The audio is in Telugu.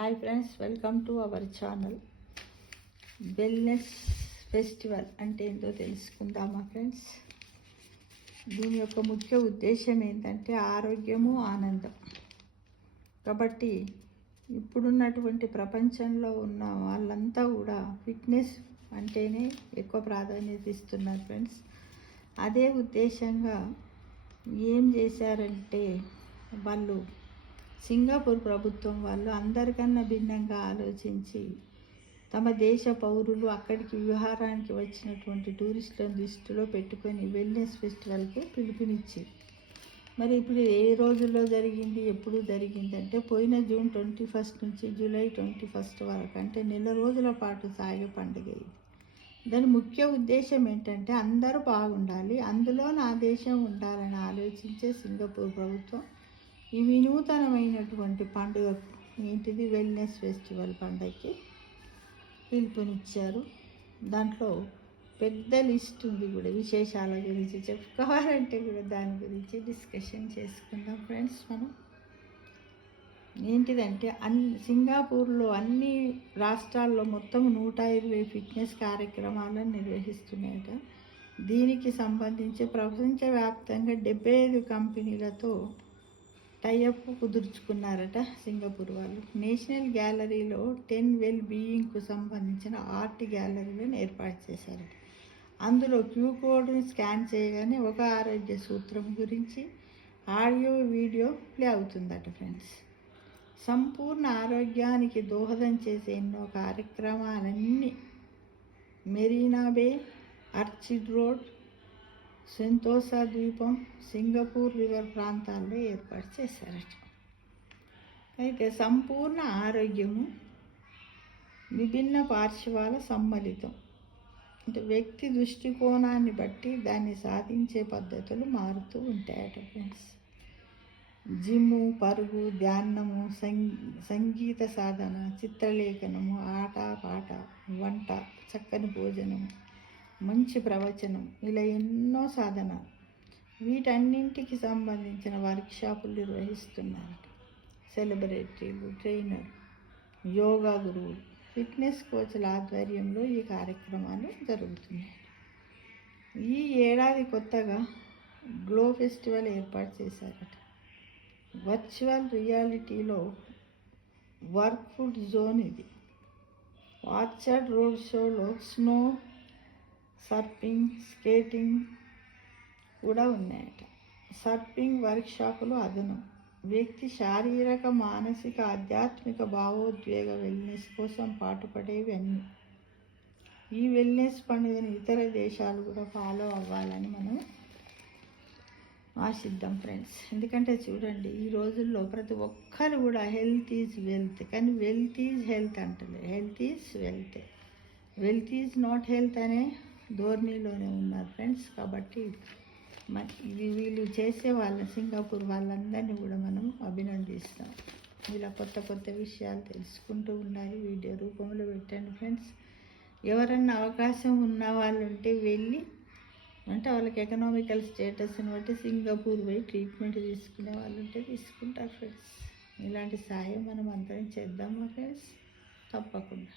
Hi friends, welcome to our channel. Wellness festival అంటే ఏంటో తెలుసుకుందామా ఫ్రెండ్స్. దీని యొక్క ముఖ్య ఉద్దేశం ఏంటంటే ఆరోగ్యము, ఆనందం. కాబట్టి ఇప్పుడున్నటువంటి ప్రపంచంలో ఉన్న వాళ్ళంతా కూడా ఫిట్నెస్ అంటేనే ఎక్కువ ప్రాధాన్యత ఇస్తున్నారు ఫ్రెండ్స్. అదే ఉద్దేశంగా ఏం చేశారంటే వాళ్ళు సింగపూర్ ప్రభుత్వం వాళ్ళు అందరికన్నా భిన్నంగా ఆలోచించి తమ దేశ పౌరులు అక్కడికి విహారానికి వచ్చినటువంటి టూరిస్టులను దృష్టిలో పెట్టుకొని వెల్నెస్ ఫెస్టివల్కి పిలుపునిచ్చి, మరి ఇప్పుడు ఏ రోజుల్లో జరిగింది, ఎప్పుడు జరిగిందంటే పోయిన జూన్ 21 నుంచి జూలై 21 వరకు, అంటే నెల రోజుల పాటు సాగే పండుగ ఇది. దాని ముఖ్య ఉద్దేశం ఏంటంటే అందరూ బాగుండాలి, అందులో నా దేశం ఉండాలని ఆలోచించే సింగపూర్ ప్రభుత్వం ఈ వినూతనమైనటువంటి పండుగకు ఏంటిది వెల్నెస్ ఫెస్టివల్ పండుగకి పిలుపునిచ్చారు. దాంట్లో పెద్ద లిస్ట్ ఉంది కూడా, విశేషాల గురించి చెప్పుకోవాలంటే కూడా దాని గురించి డిస్కషన్ చేసుకుందాం ఫ్రెండ్స్. మనం ఏంటిదంటే సింగపూర్లో అన్ని రాష్ట్రాల్లో మొత్తం 120 ఫిట్నెస్ కార్యక్రమాలను నిర్వహిస్తున్నాయట. దీనికి సంబంధించి ప్రపంచవ్యాప్తంగా 75 కంపెనీలతో టైఅప్ కుదుర్చుకున్నారట సింగపూర్ వాళ్ళు. నేషనల్ గ్యాలరీలో 10 వెల్ బీయింగ్కు సంబంధించిన ఆర్ట్ గ్యాలరీలను ఏర్పాటు చేశారట. అందులో క్యూ కోడ్ని స్కాన్ చేయగానే ఒక ఆరోగ్య సూత్రం గురించి ఆడియో, వీడియో ప్లే అవుతుందట ఫ్రెండ్స్. సంపూర్ణ ఆరోగ్యానికి దోహదం చేసే ఎన్నో కార్యక్రమాలన్నీ మెరీనా బే, ఆర్చిడ్ రోడ్, సెంతోసా ద్వీపం, సింగపూర్ రివర్ ప్రాంతాల్లో ఏర్పాటు చేశారట. అయితే సంపూర్ణ ఆరోగ్యము విభిన్న పార్శ్వాల సమ్మలితం, అంటే వ్యక్తి దృష్టికోణాన్ని బట్టి దాన్ని సాధించే పద్ధతులు మారుతూ ఉంటాయట ఫ్రెండ్స్. జిమ్ము, పరుగు, ధ్యానము, సంగీత సాధన, చిత్రలేఖనము, ఆట పాట, వంట, చక్కని భోజనము, మంచి ప్రవచనం, ఇలా ఎన్నో సాధనాలు. వీటన్నింటికి సంబంధించిన వర్క్షాపులు నిర్వహిస్తున్నారు. సెలబ్రిటీలు, ట్రైనర్లు, యోగా గురువులు, ఫిట్నెస్ కోచ్ల ఆధ్వర్యంలో ఈ కార్యక్రమాలు జరుగుతున్నాయి. ఈ ఏడాది కొత్తగా గ్లో ఫెస్టివల్ ఏర్పాటు చేశారట. వర్చువల్ రియాలిటీలో వర్క్ ఫుడ్ జోన్ ఇది. ఆర్చర్డ్ రోడ్ షోలో స్నో, సర్ఫింగ్, స్కేటింగ్ కూడా ఉన్నాయట. సర్ఫింగ్ వర్క్షాపులు అదనం. వ్యక్తి శారీరక, మానసిక, ఆధ్యాత్మిక, భావోద్వేగ వెల్నెస్ కోసం పాటుపడేవి అన్నీ. ఈ వెల్నెస్ పండుగను ఇతర దేశాలు కూడా ఫాలో అవ్వాలని మనం ఆశిద్దాం ఫ్రెండ్స్. ఎందుకంటే చూడండి, ఈ రోజుల్లో ప్రతి ఒక్కరు కూడా హెల్త్ ఈజ్ వెల్త్, కానీ వెల్త్ ఈజ్ హెల్త్ అంటలేదు. Health is wealth, wealth is not health అనే ధోరణిలోనే ఉన్నారు ఫ్రెండ్స్. కాబట్టి వీళ్ళు చేసే సింగపూర్ వాళ్ళందరినీ కూడా మనం అభినందిస్తాం. ఇలా కొత్త కొత్త విషయాలు తెలుసుకుంటూ ఉండాలి. వీడియో రూపంలో పెట్టండి ఫ్రెండ్స్. ఎవరన్నా అవకాశం ఉన్న వాళ్ళు ఉంటే వెళ్ళి, అంటే వాళ్ళకి ఎకనామికల్ స్టేటస్ని బట్టి సింగపూర్ పోయి ట్రీట్మెంట్ తీసుకునే వాళ్ళు ఉంటే తీసుకుంటారు ఫ్రెండ్స్. ఇలాంటి సాయం మనం అందరం చేద్దామా ఫ్రెండ్స్? తప్పకుండా.